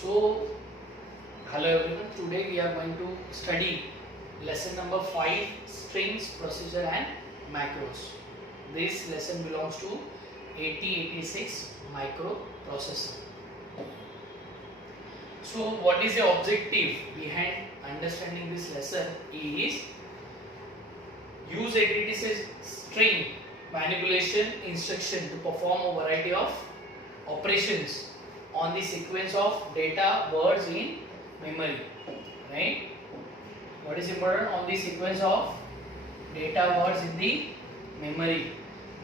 So, hello everyone. Today we are going to study lesson number 5, strings, procedure and macros. This lesson belongs to 8086 microprocessor. So, what is the objective behind understanding this lesson is use 8086 string manipulation instruction to perform a variety of operations on the sequence of data words in memory, right? What is important? On the sequence of data words in the memory.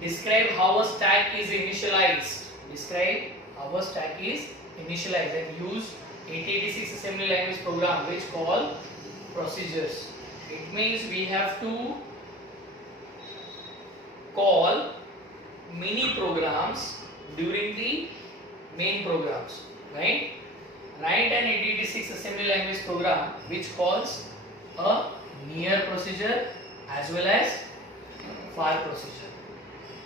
Describe how a stack is initialized. Describe how a stack is initialized and use 8086 assembly language program which call procedures. It means we have to call mini programs during the main programs, right? Write an 8086 assembly language program which calls a near procedure as well as far procedure.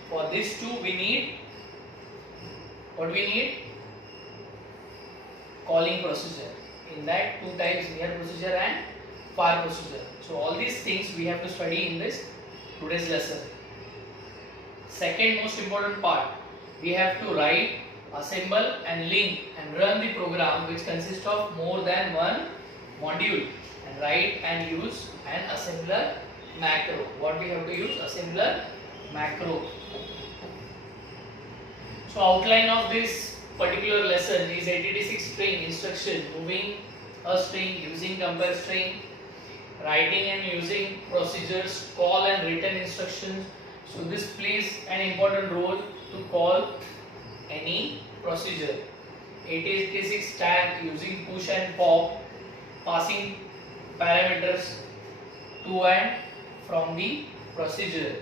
For this too we need what we need? Calling procedure. In that two types, near procedure and far procedure. So all these things we have to study in this today's lesson. Second most important part, we have to write, assemble and link and run the program which consists of more than one module, and write and use an assembler macro. What we have to use? Assembler macro. So outline of this particular lesson is 8086 string instruction, moving a string, using compare string, writing and using procedures, call and return instructions. So this plays an important role to call any procedure. 8086 tag using push and pop, passing parameters to and from the procedure,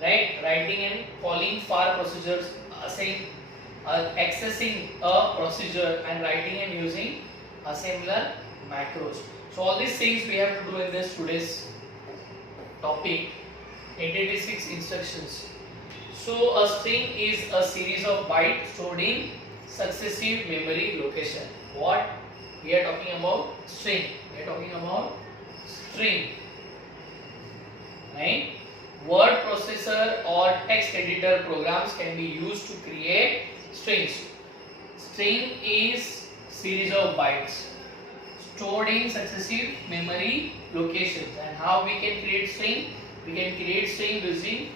right? Writing and calling far procedures, accessing a procedure and writing and using assembler macros. So all these things we have to do in this today's topic, 8086 instructions. So a string is a series of bytes stored in successive memory location. What we are talking about? String. We are talking about string, right? Word processor or text editor programs can be used to create strings. String is series of bytes stored in successive memory locations. And how we can create string? We can create string using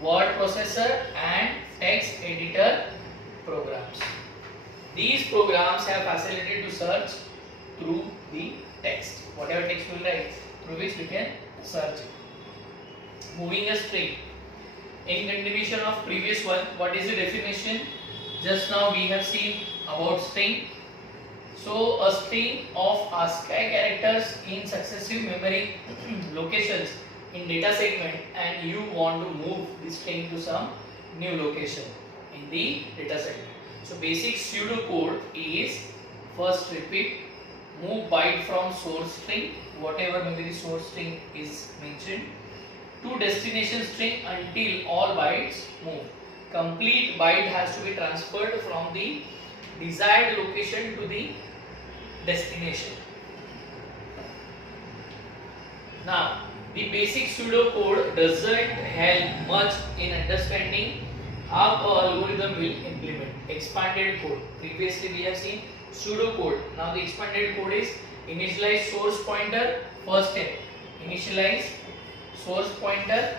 word processor and text editor programs. These programs have facility to search through the text. Whatever text we write, through which we can search it. Moving a string. In continuation of previous one, what is the definition? Just now we have seen about string. So a string of ASCII characters in successive memory locations in data segment, and you want to move this string to some new location in the data segment. So basic pseudo code is, first repeat, move byte from source string, whatever memory source string is mentioned, to destination string until all bytes move. Complete byte has to be transferred from the desired location to the destination. Now, the basic pseudocode doesn't help much in understanding how an algorithm will implement. Expanded code. Previously we have seen pseudocode. Now the expanded code is initialize source pointer, first step. Initialize source pointer,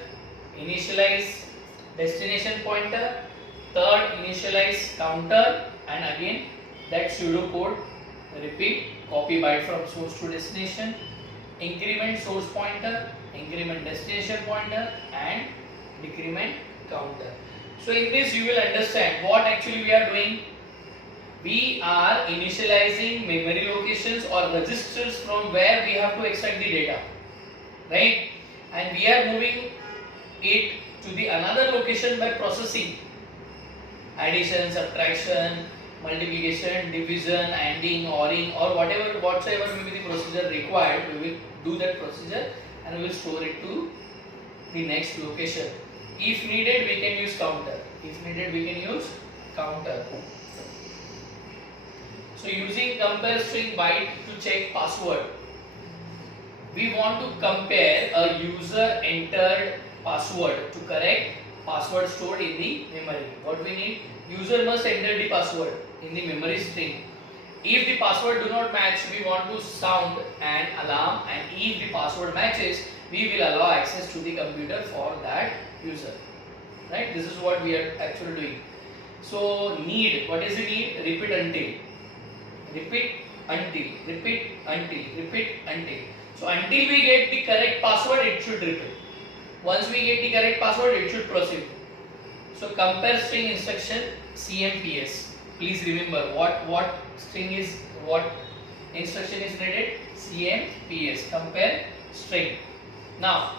initialize destination pointer, third initialize counter, and again that pseudocode repeat, copy byte from source to destination, increment source pointer, increment destination pointer, and decrement counter. So in this you will understand what actually we are doing. We are initializing memory locations or registers from where we have to extract the data, right? And we are moving it to the another location by processing addition, subtraction, multiplication, division, ANDing, ORing, or whatsoever may be the procedure required. We will do that procedure and we will store it to the next location. If needed, we can use counter. If needed, we can use counter. So using compare string byte to check password. We want to compare a user entered password to correct password stored in the memory. What we need? User must enter the password in the memory string. If the password do not match, we want to sound an alarm, and if the password matches, we will allow access to the computer for that user. Right? This is what we are actually doing. So need, what is the need? Repeat until. Repeat until. Repeat until. Repeat until. So until we get the correct password, it should repeat. Once we get the correct password, it should proceed. So compare string instruction CMPS. Please remember what string is, what instruction is needed. CMPS. Compare string. Now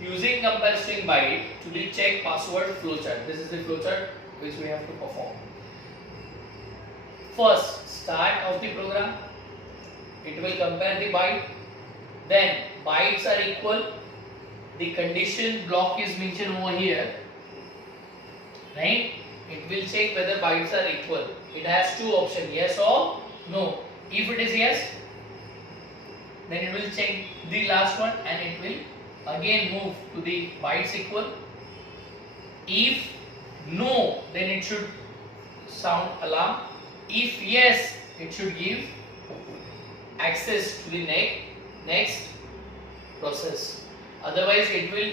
using compare string byte to check password flowchart. This is the flowchart which we have to perform. First, start of the program. It will compare the byte. Then bytes are equal. The condition block is mentioned over here. Right? It will check whether bytes are equal. It has two options, yes or no. If it is yes, then it will check the last one and it will again move to the bytes equal. If no, then it should sound alarm. If yes, it should give access to the next process. Otherwise, it will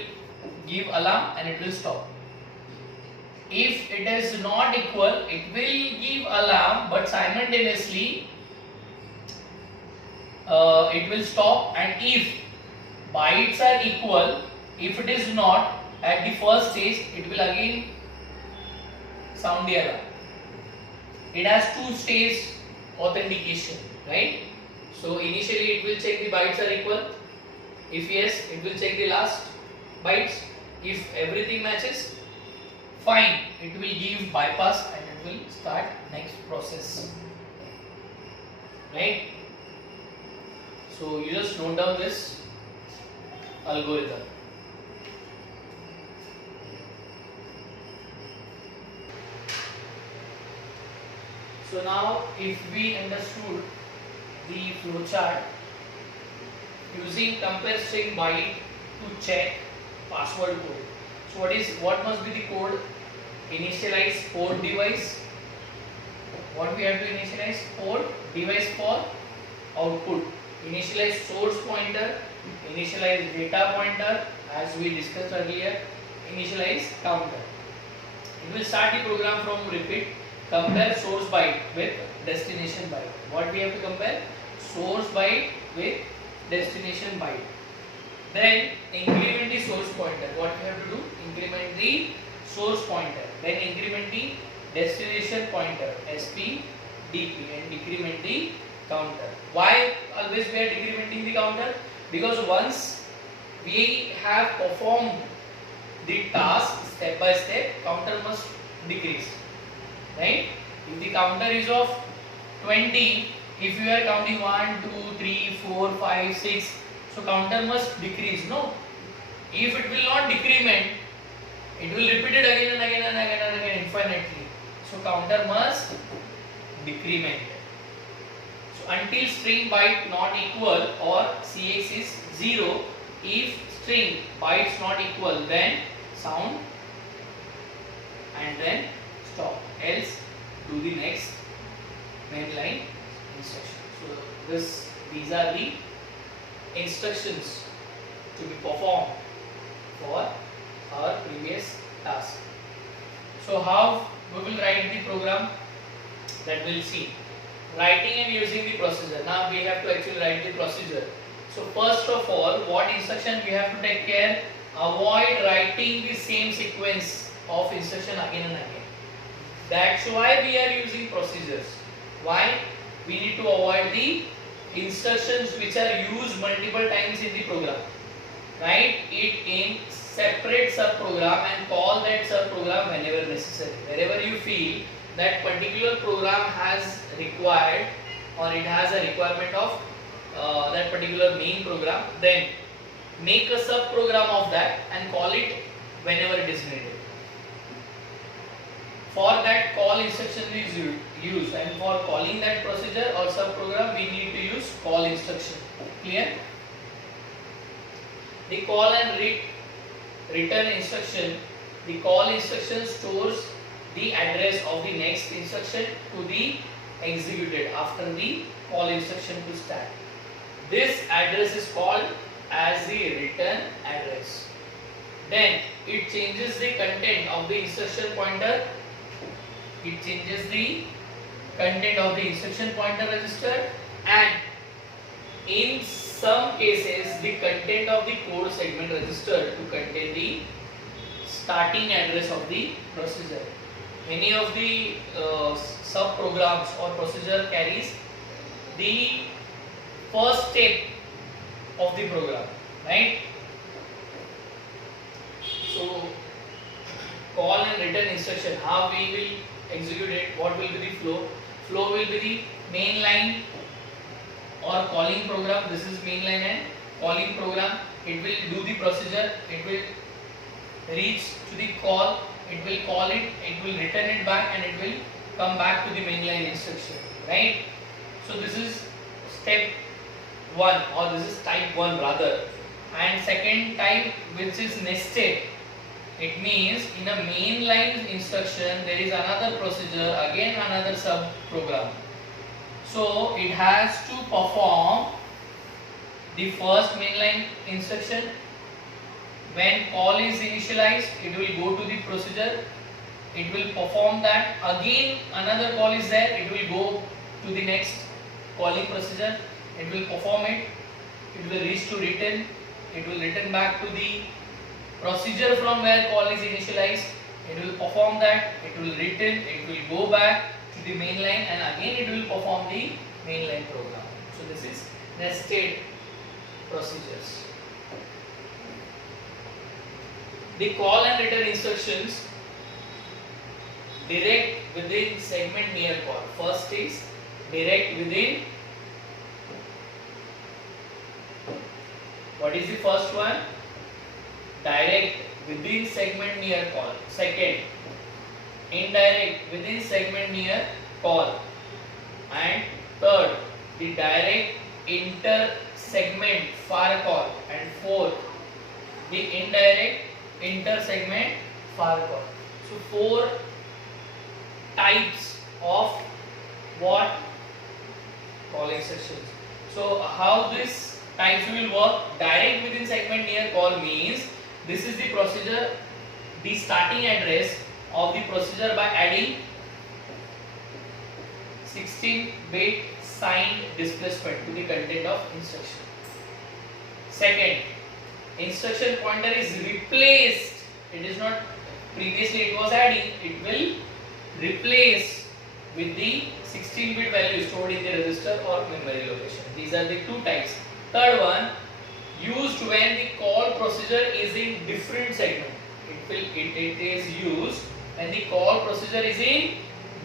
give alarm and it will stop. If it is not equal, it will give alarm, but simultaneously it will stop. And if bytes are equal, if it is not at the first stage, it will again sound the alarm. It has two-stage authentication, right? So initially it will check the bytes are equal. If yes, it will check the last bytes. If everything matches, fine, it will give bypass and it will start next process. Right? So you just note down this algorithm. So now if we understood the flowchart using compare string byte to check password code. So what must be the code? Initialize port device. What we have to initialize? Port device for output. Initialize source pointer. Initialize data pointer, as we discussed earlier. Initialize counter. It will start the program from repeat. Compare source byte with destination byte. What we have to compare? Source byte with destination byte. Then increment the source pointer. What we have to do? Increment the source pointer. Then increment the destination pointer SP, DP, and decrement the counter. Why always we are decrementing the counter? Because once we have performed the task step by step, counter must decrease. Right? If the counter is of 20, if you are counting 1, 2, 3, 4, 5, 6, so counter must decrease, no? If it will not decrement, it will repeat it again and again and again and again infinitely. So counter must decrement. So until string byte not equal or CX is 0, if string bytes not equal, then sound and then stop. Else do the next main line instruction. So these are the instructions to be performed for our previous task. So how we will write the program, that we'll see. Writing and using the procedure. Now we have to actually write the procedure. So first of all, what instruction we have to take care? Avoid writing the same sequence of instruction again and again. That's why we are using procedures. Why? We need to avoid the instructions which are used multiple times in the program. Write it in separate subprogram and call that subprogram whenever necessary. Wherever you feel that particular program has required or it has a requirement of that particular main program, then make a subprogram of that and call it whenever it is needed. For that, call instruction is used, and for calling that procedure or subprogram we need to use call instruction. Clear? The call and return instruction. The call instruction stores the address of the next instruction to be executed after the call instruction to stack. This address is called as the return address. Then it changes the content of the instruction pointer. It changes the content of the instruction pointer register, and in some cases the content of the code segment register to contain the starting address of the procedure. Many of the sub programs or procedure carries the first step of the program, right? So call and return instruction, how we will execute it, what will be the flow? Flow will be the main line or calling program. This is main line and calling program. It will do the procedure, it will reach to the call, it will call it, it will return it back, and it will come back to the main line instruction, right? So this is step 1, or this is type 1 rather. And second type, which is nested. It means in a main line instruction there is another procedure, again another sub program. So it has to perform the first mainline instruction. When call is initialized, it will go to the procedure, it will perform that. Again another call is there, it will go to the next calling procedure, it will perform it, it will reach to return, it will return back to the procedure from where call is initialized, it will perform that, it will return, it will go back to the main line, and again it will perform the mainline program. So this is nested procedures. The call and return instructions direct within segment near call. First is direct within. What is the first one? Direct within segment near call. Second, indirect within segment near call. And third, the direct inter segment far call. And fourth, the indirect inter segment far call. So 4 types of what? Call instructions. So how this types will work? Direct within segment near call means this is the procedure, the starting address of the procedure by adding 16-bit signed displacement to the content of instruction. Second, instruction pointer is replaced. It is not, previously it was adding, it will replace with the 16-bit value stored in the register or memory location. These are the 2 types. Third one, used when the call procedure is in different segment. It is used when the call procedure is in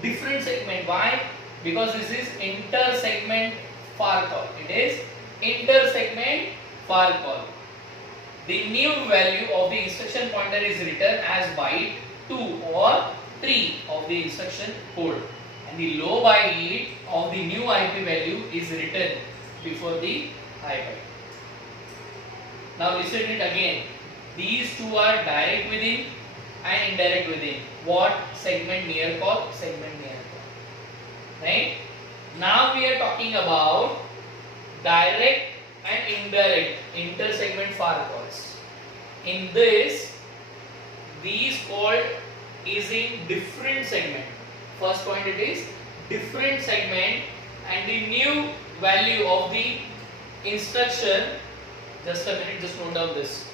different segment. Why? Because this is inter segment far call. It is inter segment far call. The new value of the instruction pointer is written as byte 2 or 3 of the instruction code, and the low byte of the new IP value is written before the high byte. Now listen it again. These 2 are direct within and indirect within. What? Segment near call, segment near call. Right? Now we are talking about direct and indirect inter segment far calls. In this, these called is in different segment. First point, it is different segment, and the new value of the instruction, just a minute, just note down this.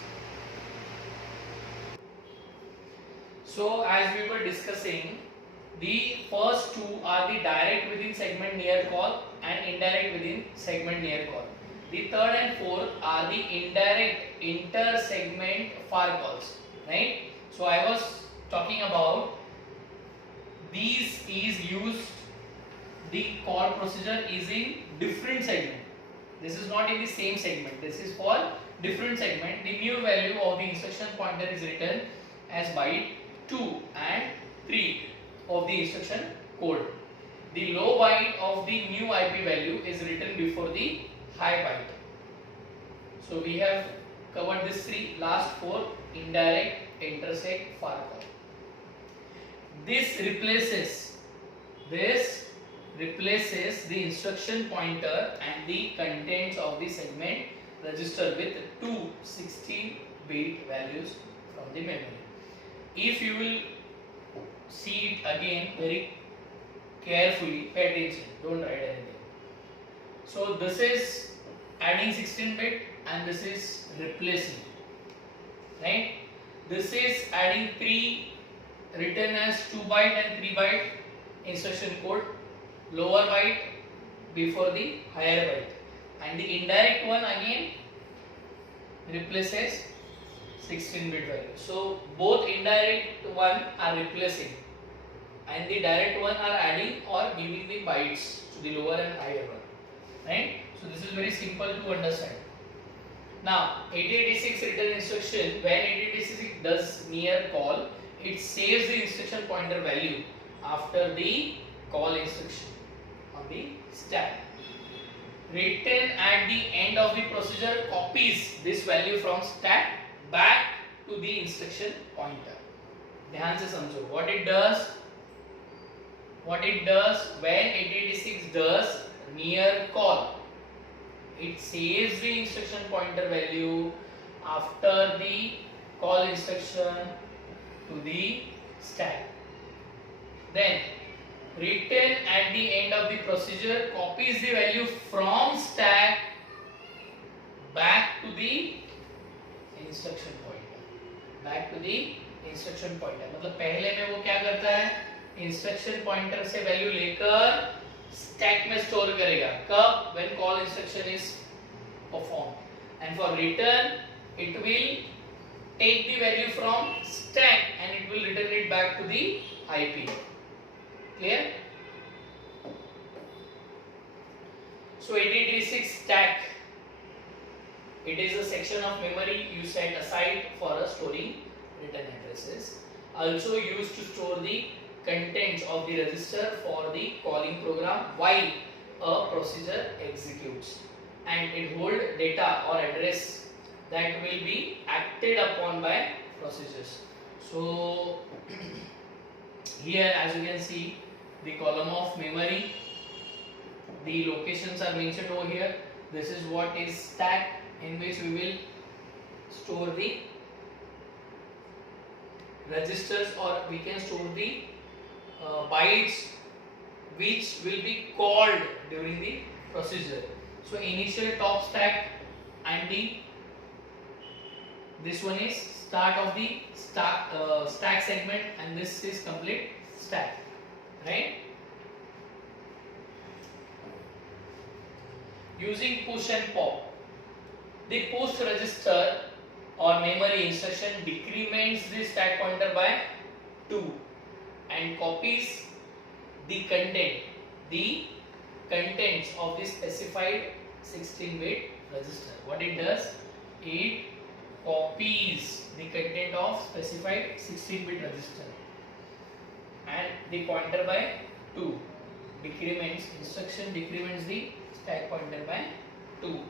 So as we were discussing, the first 2 are the direct within segment near call and indirect within segment near call. The third and fourth are the indirect inter segment far calls, right? So I was talking about these is used, the call procedure is in different segment. This is not in the same segment. This is for different segment. The new value of the instruction pointer is written as byte 2 and 3 of the instruction code. the low byte of the new IP value is written before the high byte. So we have covered these three, last four: indirect, intersect, far call. This replaces the instruction pointer and the contents of the segment register with two 16-bit values from the memory. If you will see it again very carefully, pay attention, don't write anything. So this is adding 16-bit and this is replacing, right? This is adding 3 written as 2-byte and 3-byte instruction code, lower byte before the higher byte, and the indirect one again replaces 16-bit value. So both indirect one are replacing and the direct one are adding or giving the bytes to the lower and higher one, right? So this is very simple to understand. Now 8086 return instruction, when 8086 does near call, it saves the instruction pointer value after the call instruction on the stack. Written at the end of the procedure copies this value from stack back to the instruction pointer. ध्यान से समझो what it does when 8086 does near call, it saves the instruction pointer value after the call instruction to the stack. Then written at the end of the procedure copies the value from stack back to the instruction pointer. मतलब पहले में वो क्या करता है, instruction pointer से value लेकर stack में स्टोर करेगा. कब? when call instruction is performed. And for return it will take the value from stack and it will return it back to the IP. Clear? So 8086 stack, it is a section of memory you set aside for storing return addresses, also used to store the contents of the register for the calling program while a procedure executes, and it hold data or address that will be acted upon by procedures. So here as you can see, the column of memory, the locations are mentioned over here. This is what is stack, in which we will store the registers, or we can store the bytes which will be called during the procedure. So initial top stack and this one is start of the stack segment, and this is complete stack, right? Using push and pop, the push register or memory instruction decrements the stack pointer by 2 and copies the contents of the specified 16-bit register. What it does, it copies the content of specified 16-bit register and the pointer by 2, decrements, instruction decrements the stack pointer by 2.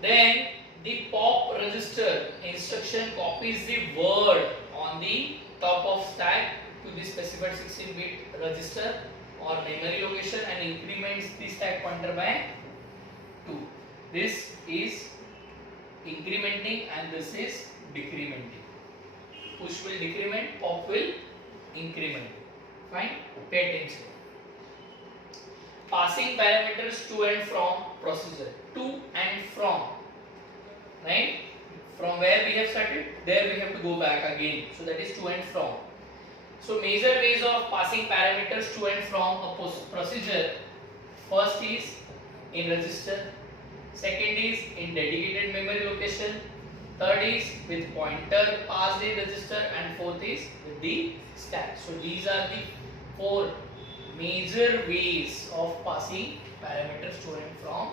Then the pop register instruction copies the word on the top of stack to the specified 16-bit register or memory location and increments the stack pointer by 2. This is incrementing and this is decrementing. Push will decrement, pop will increment. Fine? Pay attention. Passing parameters to and from procedure. To and from. Right? From where we have started, there we have to go back again. So that is to and from. So major ways of passing parameters to and from a procedure. First is in register. Second is in dedicated memory location. Third is with pointer passed in register, and fourth is with the stack. So these are the 4 major ways of passing parameters to and from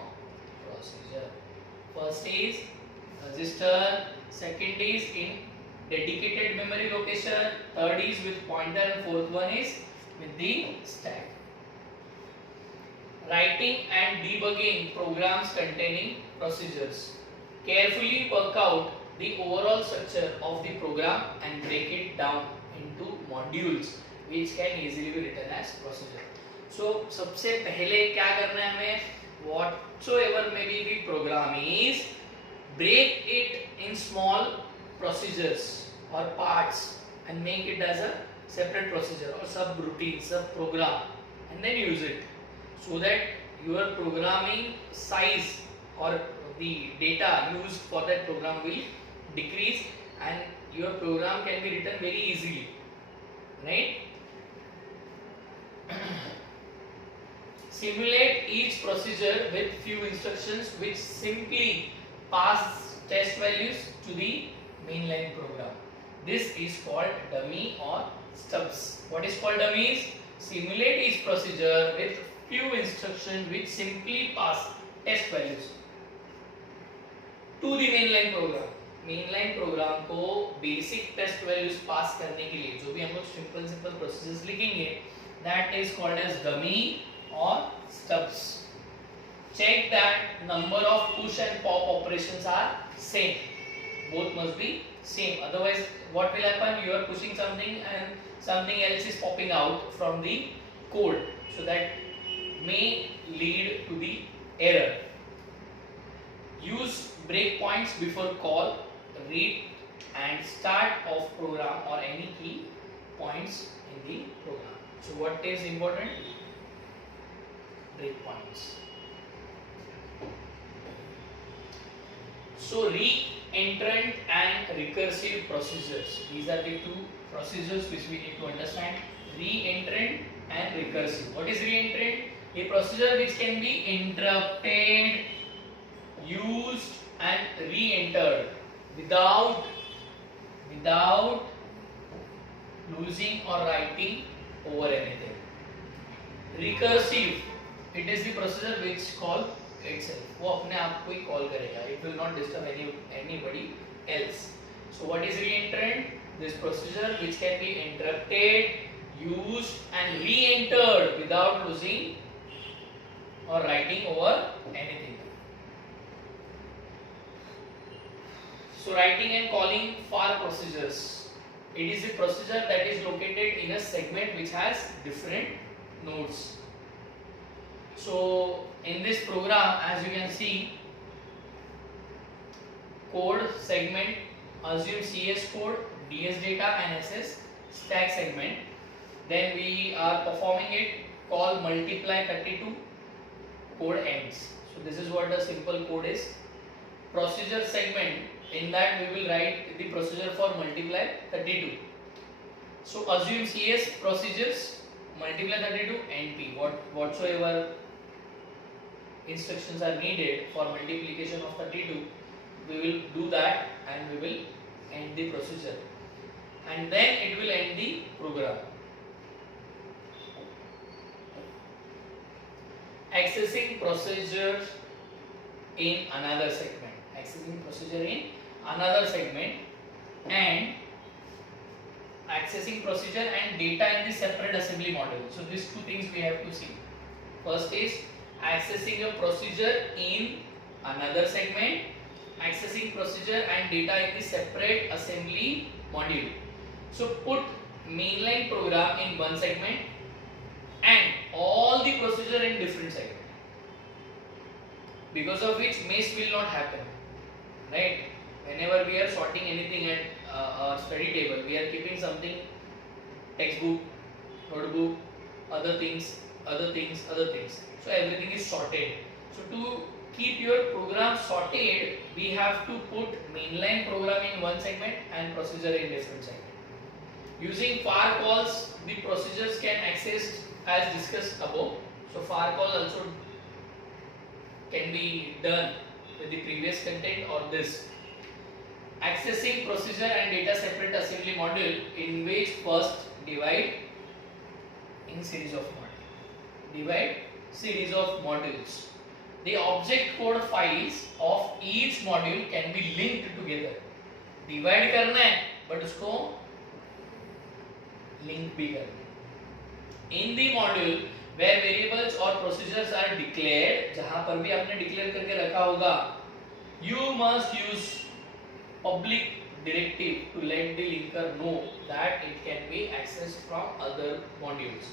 procedure. First is register, second is in dedicated memory location, third is with pointer, and fourth one is with the stack. Writing and debugging programs containing procedures. Carefully work out the overall structure of the program and break it down into modules which can easily be written as procedure. So सबसे पहले क्या करना है हमें, whatsoever may be the program is, break it in small procedures or parts and make it as a separate procedure or subroutine, sub-program, and then use it, so that your programming size or the data used for that program will decrease and your program can be written very easily, right? Simulate each procedure with few instructions which simply pass test values to the mainline program. This is called dummy or stubs. What is called dummy is simulate each procedure with few instructions which simply pass test values to the mainline program. mainline program को basic test values pass करने के लिए जो भी हम लोग simple procedures लिखेंगे, that is called as dummy or stubs. Check that number of push and pop operations are same. Both must be same. Otherwise, what will happen? You are pushing something and something else is popping out from the code. So that may lead to the error. Use breakpoints before call, read and start of program or any key points in the program. So what is important? Breakpoints. So re-entrant and recursive procedures. These are the two procedures which we need to understand. Re-entrant and recursive. What is re-entrant? A procedure which can be interrupted, used and re-entered without losing or writing over anything. Recursive, it is the procedure which call itself. वो अपने आप को ही call करेगा. It will not disturb anybody else. So what is re-entrant? This procedure which can be interrupted, used and re-entered without losing or writing over anything. So writing and calling for procedures. It is a procedure that is located in a segment which has different nodes. So in this program, as you can see, code segment, assume CS code, DS data and SS stack segment. Then we are performing it, call multiply 32, code ends. So this is what the simple code is. Procedure segment, in that we will write the procedure for multiply 32. So assume CS procedures, multiply 32 NP, whatsoever instructions are needed for multiplication of 32, we will do that and we will end the procedure and then it will end the program. Accessing procedure in another segment. Accessing procedure in another segment and accessing procedure and data in the separate assembly module. So these two things we have to see. First is accessing a procedure in another segment, accessing procedure and data in the separate assembly module. So put mainline program in one segment and all the procedure in different segment, because of which mess will not happen, right? Whenever we are sorting anything at our study table, we are keeping something, textbook, notebook, other things. So everything is sorted. So to keep your program sorted, we have to put mainline program in one segment and procedure in different segment. Using far calls, the procedures can access as discussed above. So far call also can be done with the previous content or this. Accessing procedure and data separate assembly module, in which first divide in series of modules. Divide series of modules. The object code files of each module can be linked together. Divide करना है, but उसको link भी करना है. In the module where variables or procedures are declared, जहाँ पर भी आपने declare करके रखा होगा, you must use public directive to let the linker know that it can be accessed from other modules,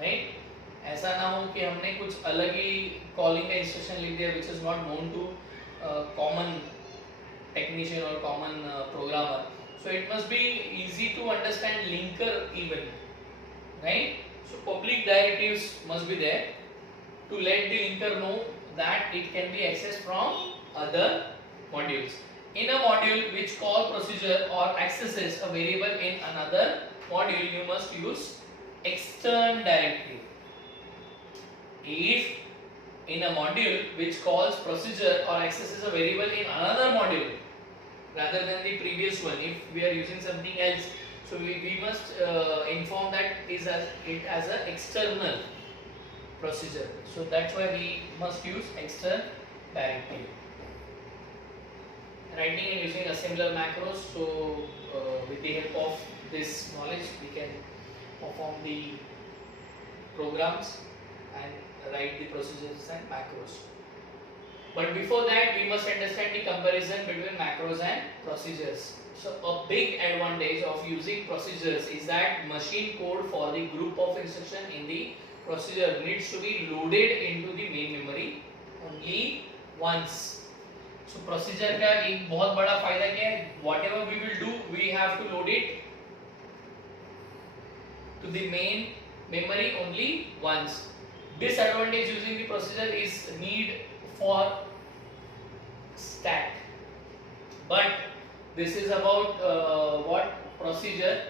right? ऐसा ना हो कि हमने कुछ अलग ही calling का instruction लिख दिया which is not known to common technician or common programmer. So it must be easy to understand linker even, right? So public directives must be there to let the linker know that it can be accessed from other modules. In a module which call procedure or accesses a variable in another module, you must use extern directive. If in a module which calls procedure or accesses a variable in another module rather than the previous one, if we are using something else, so we must inform that it as an external procedure. So that's why we must use external directive. Writing and using assembler macros. So with the help of this knowledge, we can perform the programs and write the procedures and macros. But before that, we must understand the comparison between macros and procedures. So a big advantage of using procedures is that machine code for the group of instruction in the procedure needs to be loaded into the main memory only once. So procedure का एक बहुत बड़ा फायदा क्या है? Whatever we will do, we have to load it to the main memory only once. Disadvantage using the procedure is need for stack. But this is about what? Procedure.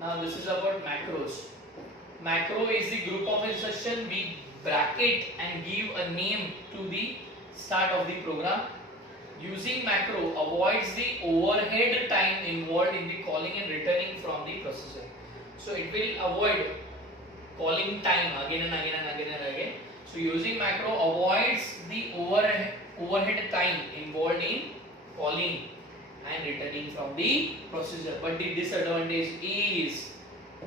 Now this is about macros. Macro is the group of instruction we bracket and give a name to the start of the program. Using macro avoids the overhead time involved in the calling and returning from the processor. So it will avoid calling time again and again and again and again. So using macro avoids the overhead time involved in calling and returning from the procedure. But the disadvantage is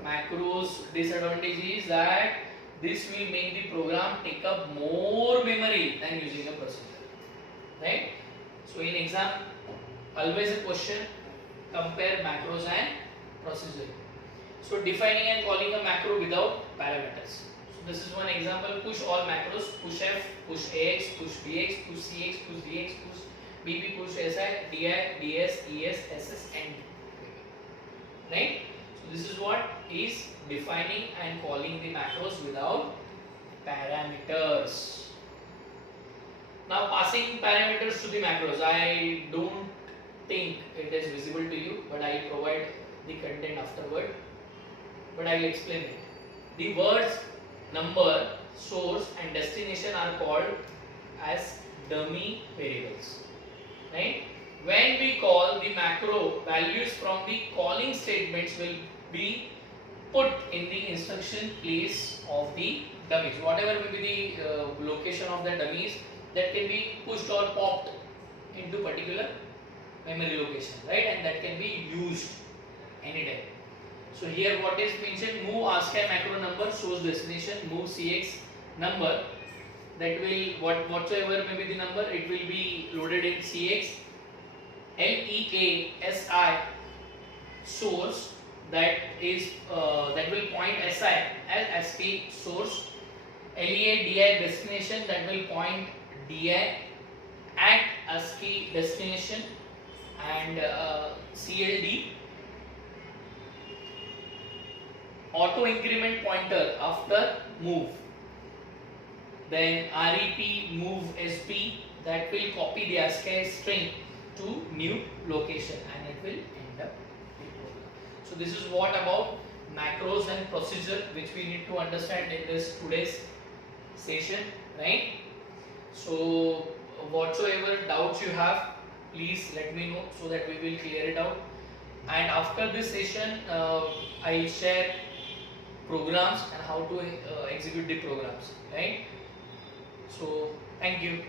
macros disadvantage is that this will make the program take up more memory than using a procedure, right? So in exam, always a question, compare macros and procedure. So defining and calling a macro without parameters. So this is one example. Push all macros, push F, push AX, push BX, push CX, push DX, push BP, push SI, DI, DS, ES, SS and right? So this is what is defining and calling the macros without parameters. Now passing parameters to the macros, I don't think it is visible to you, but I provide the content afterward. But I will explain it. The words number, source and destination are called as dummy variables, right? When we call the macro, values from the calling statements will be put in the instruction place of the dummies. Whatever may be the location of the dummies, that can be pushed or popped into particular memory location, right? And that can be used anytime. So here what is mentioned, move ASCII macro number, source destination, move CX number, that will whatsoever may be the number, it will be loaded in CX. LEASI source, that will point SI as ASCII source. LEADI destination, that will point DI at ASCII destination, and CLD auto increment pointer after move. Then REP move SP, that will copy the ASCII string to new location and it will end up the program. So this is what about macros and procedure which we need to understand in this today's session, right? So whatsoever doubts you have, please let me know so that we will clear it out. And after this session, I will share programs and how to execute the programs, right? So thank you.